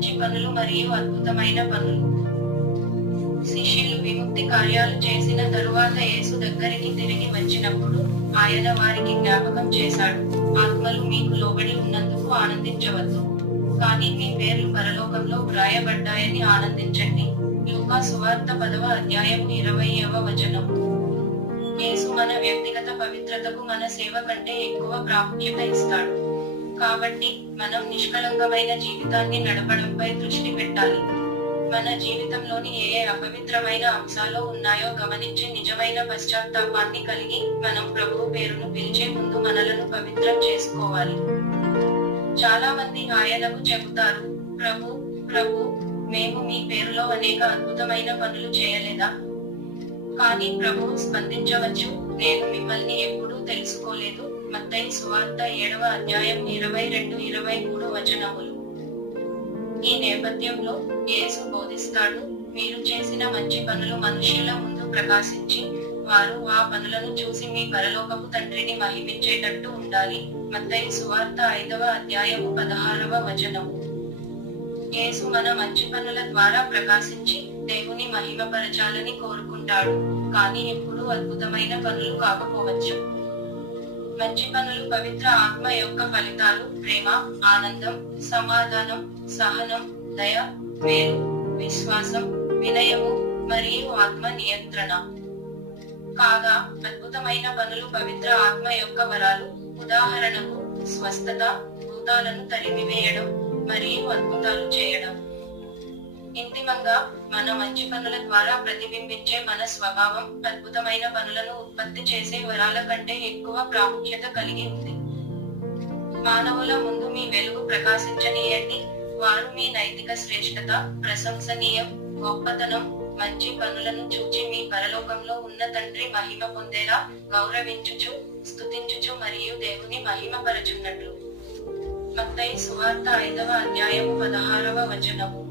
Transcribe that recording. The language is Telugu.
మంచి పనులు మరియు అద్భుతమైన పనులు. శిష్యులు విముక్తి కార్యాలు చేసిన తరువాత యేసు దగ్గరికి తిరిగి వచ్చినప్పుడు ఆయన వారికి జ్ఞాపకం చేశాడు. ఆత్మలు మీకు లోబడి ఉన్నందుకు ఆనందించవద్దు. కానీ మీ పేర్లు పరలోకంలో వ్రాయబడ్డాయని ఆనందించండి. లూకా సువార్త పదవ అధ్యాయం ఇరవైవ వచనం. యేసు మన వ్యక్తిగత పవిత్రతకు మన సేవ కంటే ఎక్కువ ప్రాముఖ్యత ఇస్తాడు. కాబట్టి మనం నిష్కళంకమైన జీవితాన్ని నడపడంపై దృష్టి పెట్టాలి. మన జీవితంలోని ఏ ఏ అపవిత్రమైన అంశాలు ఉన్నాయో గమనించి నిజమైన పశ్చాత్తాపాన్ని కలిగి మనం ప్రభు పేరును పిలిచే ముందు మనలను పవిత్రం చేసుకోవాలి. చాలా మంది ఆయనకు చెబుతారు ప్రభు ప్రభు మేము మీ పేరులో అనేక అద్భుతమైన పనులు చేయలేదా? కానీ ప్రభువు స్పందించవచ్చు. నేను మిమ్మల్ని ఎప్పుడూ తెలుసుకోలేదు. మత్తై సువార్త ఏడవ అధ్యాయం ఇరవై రెండు ఇరవై మూడు వచనములు. ఈ నేపథ్యంలో యేసు బోధిస్తాడు మీరు చేసిన మంచి పనులు మనుష్యుల ముందు ప్రకాశించి వారు ఆ పనులను చూసి మీ పరలోకపు తండ్రిని మహిమించేటట్టు ఉండాలి. మత్తయి సువార్త ఐదవ అధ్యాయము పదహారవ వచనము. యేసు మన మంచి పనుల ద్వారా ప్రకాశించి దేవుని మహిమపరచాలని కోరుకుంటాడు. కానీ ఎప్పుడూ అద్భుతమైన పనులు కాకపోవచ్చు. మంచి పనులు పవిత్ర ఆత్మ యొక్క ఫలితాలు ప్రేమ ఆనందం సమాధానం సహనం దయ వేరు విశ్వాసం వినయము మరియు ఆత్మ నియంత్రణ. కాగా అద్భుతమైన పనులు పవిత్ర ఆత్మ యొక్క వరాలు ఉదాహరణకు స్వస్థత భూతాలను తరిమివేయడం మరియు అద్భుతాలు చేయడం. ఇంతిమంగా మన మంచి పనుల ద్వారా ప్రతిబింబించే మన స్వభావం అద్భుతమైన పనులను ఉత్పత్తి చేసే వరాల కంటే ఎక్కువ ప్రాముఖ్యత కలిగి ఉంది. మానవుల ముందు మీ వెలుగు ప్రకాశించనీయండి. వారు మీ నైతిక శ్రేష్టత ప్రశంసనీయం గొప్పతనం మంచి పనులను చూచి మీ పరలోకంలో ఉన్న తండ్రి మహిమ పొందేలా గౌరవించుచు స్తుతించుచు మరియు దేవుని మహిమపరచున్నట్లు. మత్తయి సువార్త ఐదవ అధ్యాయము పదహారవ వచనము.